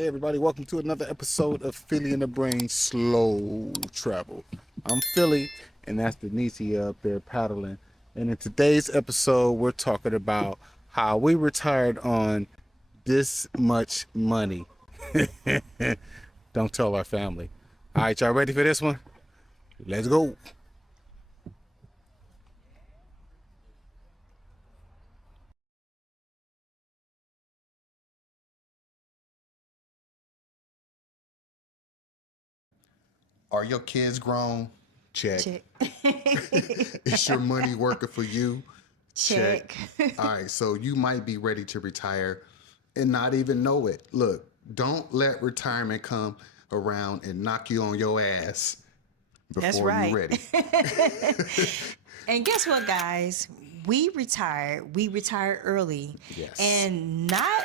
Hey everybody, welcome to another episode of Philly in the Brain Slow Travel. I'm Philly, and that's Denicia up there paddling. And in today's episode, we're talking about how we retired on this much money. Don't tell our family. All right, y'all ready for this one? Let's go. Are your kids grown? Check. Check. Is your money working for you? Check. All right, so you might be ready to retire and not even know it. Look, don't let retirement come around and knock you on your ass That's before you're right. ready. And guess what, guys? We retired. We retired early. Yes. And not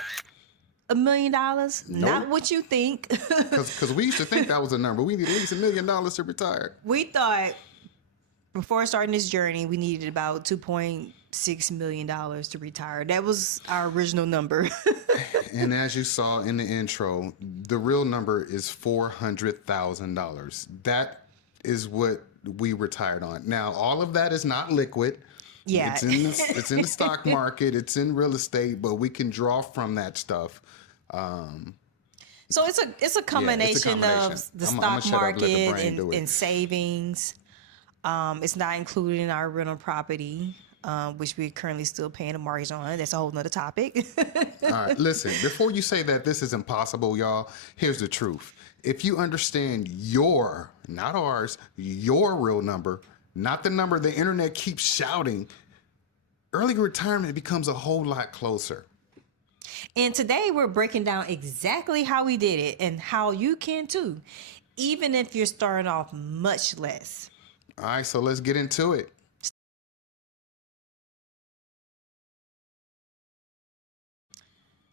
$1 million. Not Nope. what you think. Because we used to think that was a number. We need at least $1 million to retire. We thought before starting this journey, we needed about $2.6 million to retire. That was our original number. And as you saw in the intro, the real number is $400,000. That is what we retired on. Now, all of that is not liquid. Yeah. It's in the stock market. It's in real estate, but we can draw from that stuff. So it's a combination of the I'ma stock shut up and let the market brain do it. and savings. It's not included in our rental property, which we're currently still paying a mortgage on. That's a whole nother topic. All right, listen, before you say that this is impossible, y'all, here's the truth. If you understand your, not ours, your real number, not the number the internet keeps shouting, early retirement becomes a whole lot closer. And today we're breaking down exactly how we did it and how you can too, even if you're starting off much less. All right, so let's get into it.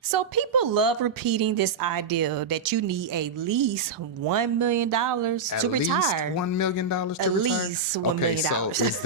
So people love repeating this idea that you need at least $1 million to retire. At least $1 million to retire? At least $1 million. Okay, so is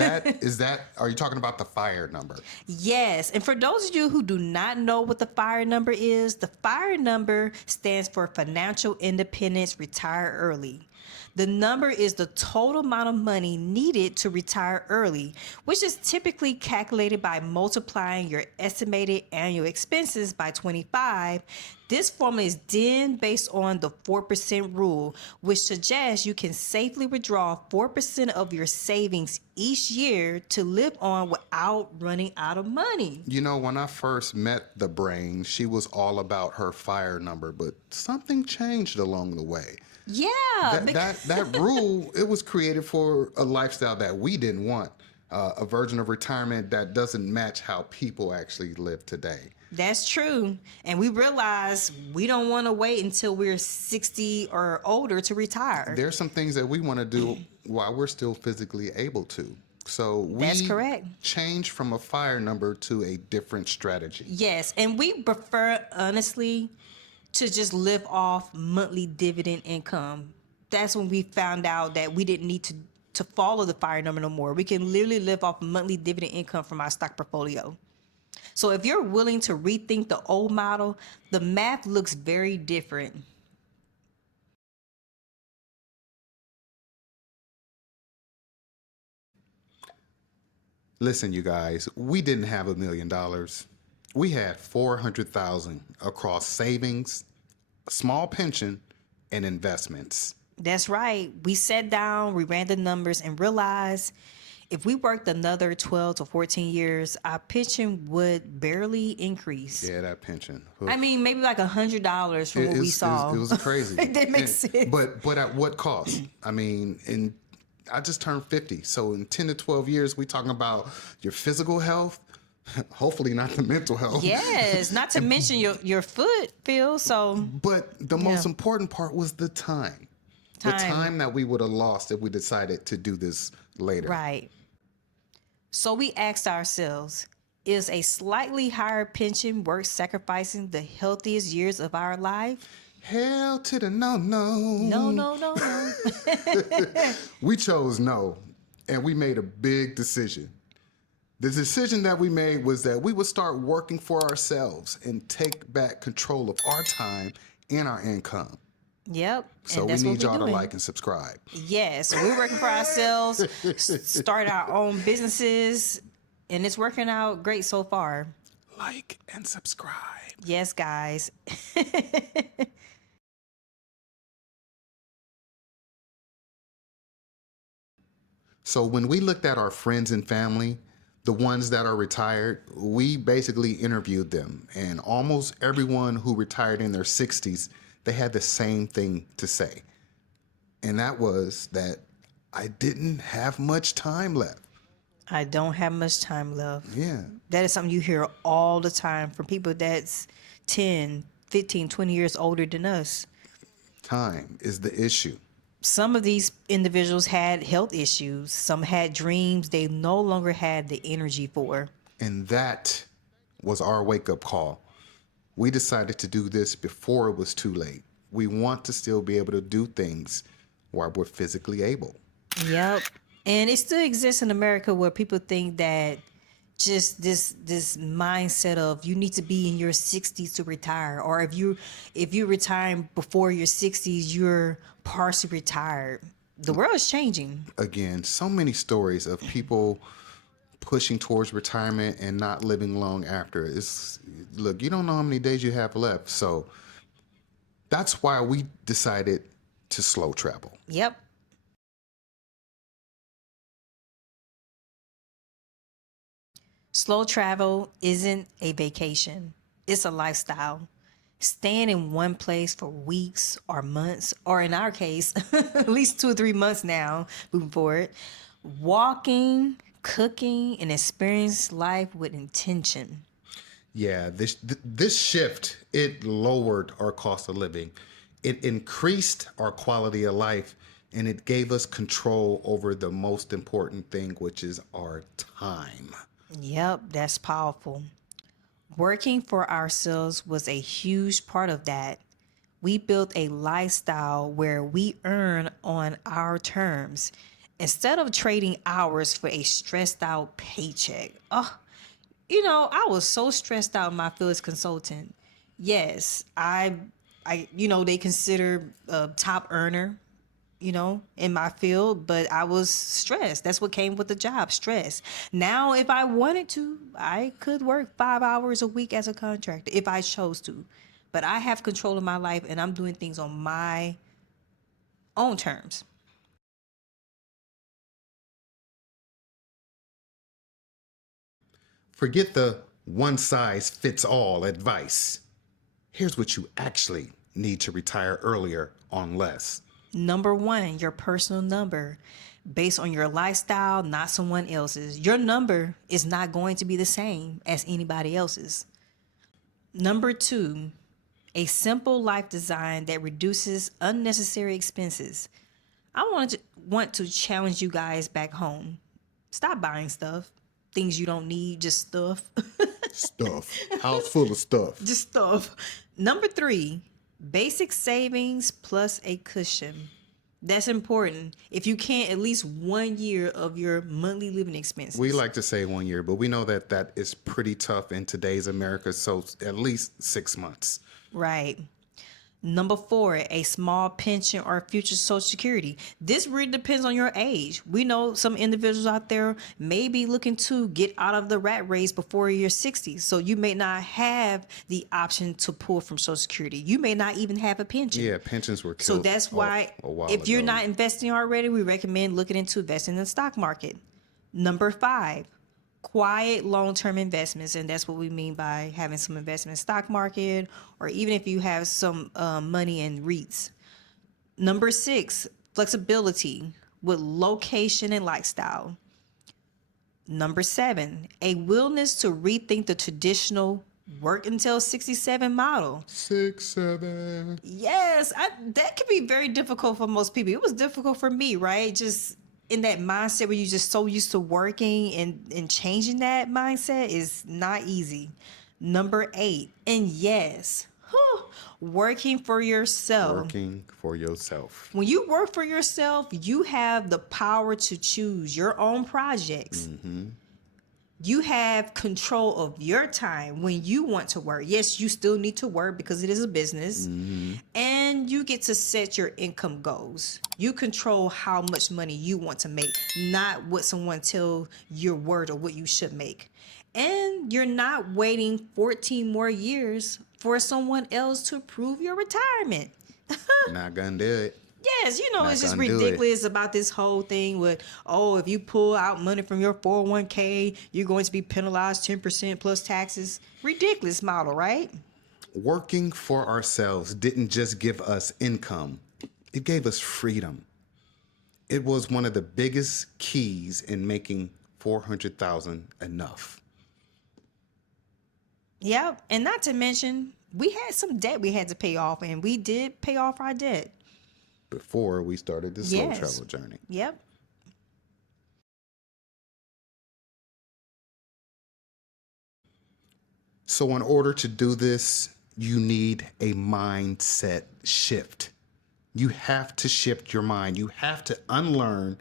that, are you talking about the FIRE number? Yes. And for those of you who do not know what the FIRE number is, the FIRE number stands for Financial Independence Retire Early. The number is the total amount of money needed to retire early, which is typically calculated by multiplying your estimated annual expenses by 25. This formula is then based on the 4% rule, which suggests you can safely withdraw 4% of your savings each year to live on without running out of money. You know, when I first met the brain, she was all about her FIRE number, but something changed along the way. Yeah. That rule, it was created for a lifestyle that we didn't want, a version of retirement that doesn't match how people actually live today. That's true. And we realize we don't want to wait until we're 60 or older to retire. There's some things that we want to do while we're still physically able to. So That's we correct. changed from a FIRE number to a different strategy. Yes. And we prefer, honestly, to just live off monthly dividend income. That's when we found out that we didn't need to follow the FIRE number no more. We can literally live off monthly dividend income from our stock portfolio. So if you're willing to rethink the old model, the math looks very different. Listen, you guys, we didn't have $1 million. We had 400,000 across savings, small pension, and investments. That's right. We sat down, we ran the numbers, and realized if we worked another 12 to 14 years, our pension would barely increase. Yeah, that pension. I mean, maybe like $100 from what we saw. It was crazy. That makes sense. But at what cost? I mean, I just turned 50. So in 10 to 12 years, we're talking about your physical health, hopefully not the mental health. Yes, not to mention your foot, Phil. So, but the most important part was the time. The time that we would have lost if we decided to do this later. Right. So we asked ourselves, is a slightly higher pension worth sacrificing the healthiest years of our life? Hell to the no. No. We chose no, and we made a big decision. The decision that we made was that we would start working for ourselves and take back control of our time and our income. Yep. So And we that's what need we're y'all to doing. like and subscribe. Yes, we're working for ourselves, start our own businesses, and it's working out great so far. Like and subscribe. Yes, guys. So when we looked at our friends and family, the ones that are retired, we basically interviewed them. And almost everyone who retired in their 60s, they had the same thing to say. And that was that I didn't have much time left. I don't have much time left. Yeah. That is something you hear all the time from people that's 10, 15, 20 years older than us. Time is the issue. Some of these individuals had health issues. Some had dreams they no longer had the energy for. And that was our wake up call. We decided to do this before it was too late. We want to still be able to do things while we're physically able. Yep. And it still exists in America where people think that just this mindset of you need to be in your 60s to retire, or if you retire before your 60s, you're partially retired. The world is changing. Again, so many stories of people pushing towards retirement and not living long after. It's look, you don't know how many days you have left. So that's why we decided to slow travel. Yep. Slow travel isn't a vacation. It's a lifestyle. Staying in one place for weeks or months, or in our case, at least 2 or 3 months now, moving forward, walking, cooking, and experience life with intention. Yeah, this shift, it lowered our cost of living. It increased our quality of life, and it gave us control over the most important thing, which is our time. Yep, that's powerful. Working for ourselves was a huge part of that. We built a lifestyle where we earn on our terms instead of trading hours for a stressed out paycheck. Oh, I was so stressed out in my field as consultant. Yes, they consider a top earner, in my field, but I was stressed. That's what came with the job, stress. Now, if I wanted to, I could work 5 hours a week as a contractor if I chose to. But I have control of my life and I'm doing things on my own terms. Forget the one size fits all advice. Here's what you actually need to retire earlier on less. Number one, your personal number based on your lifestyle, not someone else's. Your number is not going to be the same as anybody else's. Number two, a simple life design that reduces unnecessary expenses. Want to challenge you guys back home. Stop buying stuff, things you don't need, just stuff. Stuff. House full of stuff. Just stuff. Number three, basic savings plus a cushion. That's important. If you can't, at least 1 year of your monthly living expenses. We like to say 1 year, but we know that that is pretty tough in today's America. So at least 6 months. Right. Number four, a small pension or future Social Security. This really depends on your age. We know some individuals out there may be looking to get out of the rat race before your 60s. So you may not have the option to pull from Social Security. You may not even have a pension. Yeah, pensions were So killed. that's why a while if you're ago. not investing already, we recommend looking into investing in the stock market. Number five, quiet long-term investments, and that's what we mean by having some investment in stock market, or even if you have some money in REITs. Number six, flexibility with location and lifestyle. Number seven, a willingness to rethink the traditional work until 67 model. 6, 7. Yes, that can be very difficult for most people. It was difficult for me, right? Just in that mindset where you're just so used to working, and changing that mindset is not easy. Number eight, and yes, working for yourself. Working for yourself. When you work for yourself, you have the power to choose your own projects. You have control of your time when you want to work. Yes, you still need to work because it is a business. And you get to set your income goals. You control how much money you want to make, not what someone tells your word or what you should make. And you're not waiting 14 more years for someone else to approve your retirement. Not gonna do it. Yes, Not it's just gonna do it. ridiculous about this whole thing with, oh, if you pull out money from your 401k, you're going to be penalized 10% plus taxes. Ridiculous model, right? Working for ourselves didn't just give us income, it gave us freedom. It was one of the biggest keys in making 400,000 enough. Yep. And not to mention, we had some debt we had to pay off, and we did pay off our debt. Before we started the slow Yes. travel journey. Yep. So in order to do this, you need a mindset shift. You have to shift your mind. You have to unlearn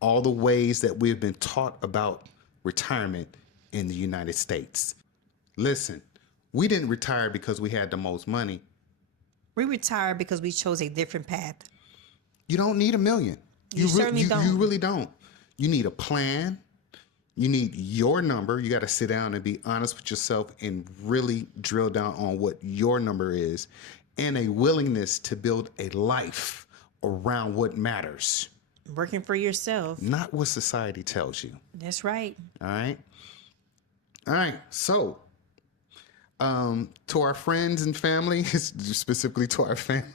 all the ways that we've been taught about retirement in the United States. Listen, we didn't retire because we had the most money. We retired because we chose a different path. You don't need $1 million. You certainly don't. You really don't. You need a plan. You need your number. You got to sit down and be honest with yourself and really drill down on what your number is, and a willingness to build a life around what matters, Working for yourself. not what society tells you. That's right. All right. All right. So, to our friends and family, specifically to our family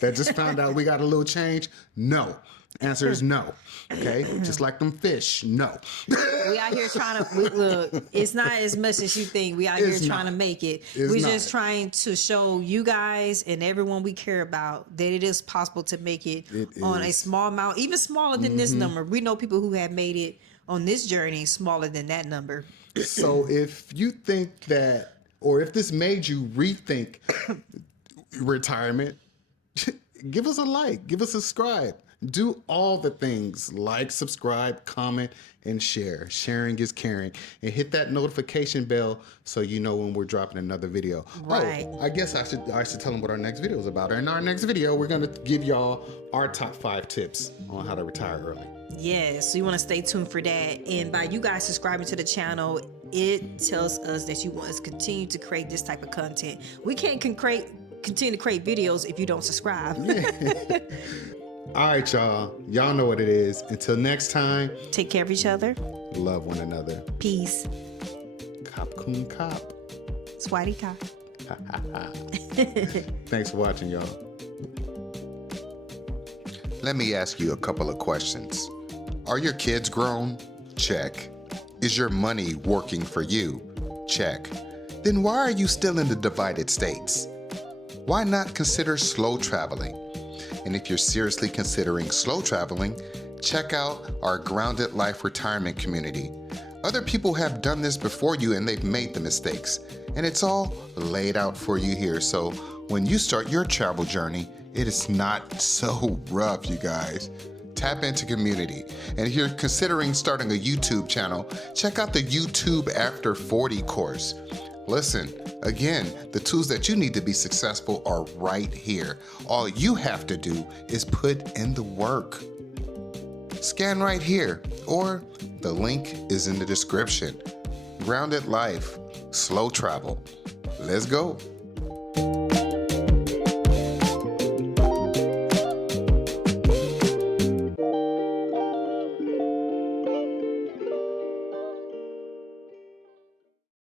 that just found out we got a little change, no. Answer is no. Okay. Just like them fish, no. We out here trying to look. It's not as much as you think. We out It's here trying not. to make it. It's We're not. just trying to show you guys and everyone we care about that it is possible to make it on a is. small amount, even smaller than this number. We know people who have made it on this journey smaller than that number. So if you think that, or if this made you rethink retirement, give us a like, give us a subscribe. Do all the things: like, subscribe, comment, and share. Sharing is caring. And hit that notification bell so you know when we're dropping another video. Right. Oh, I guess I should tell them what our next video is about. In our next video, we're gonna give y'all our top 5 tips on how to retire early. Yes, so you want to stay tuned for that. And by you guys subscribing to the channel, it tells us that you want us to continue to create this type of content. We can't continue to create videos if you don't subscribe. All right, y'all. Y'all know what it is. Until next time, Take care of each other. love one another. Peace. Cop coon cop. Swatty ka. Thanks for watching, y'all. Let me ask you a couple of questions. Are your kids grown? Check. Is your money working for you? Check. Then why are you still in the divided states? Why not consider slow traveling? And if you're seriously considering slow traveling, check out our Grounded Life Retirement community. Other people have done this before you and they've made the mistakes. And it's all laid out for you here. So when you start your travel journey, it is not so rough, you guys. Tap into community. And if you're considering starting a YouTube channel, check out the YouTube After 40 course. Listen, again, the tools that you need to be successful are right here. All you have to do is put in the work. Scan right here, or the link is in the description. Grounded Life, slow travel. Let's go.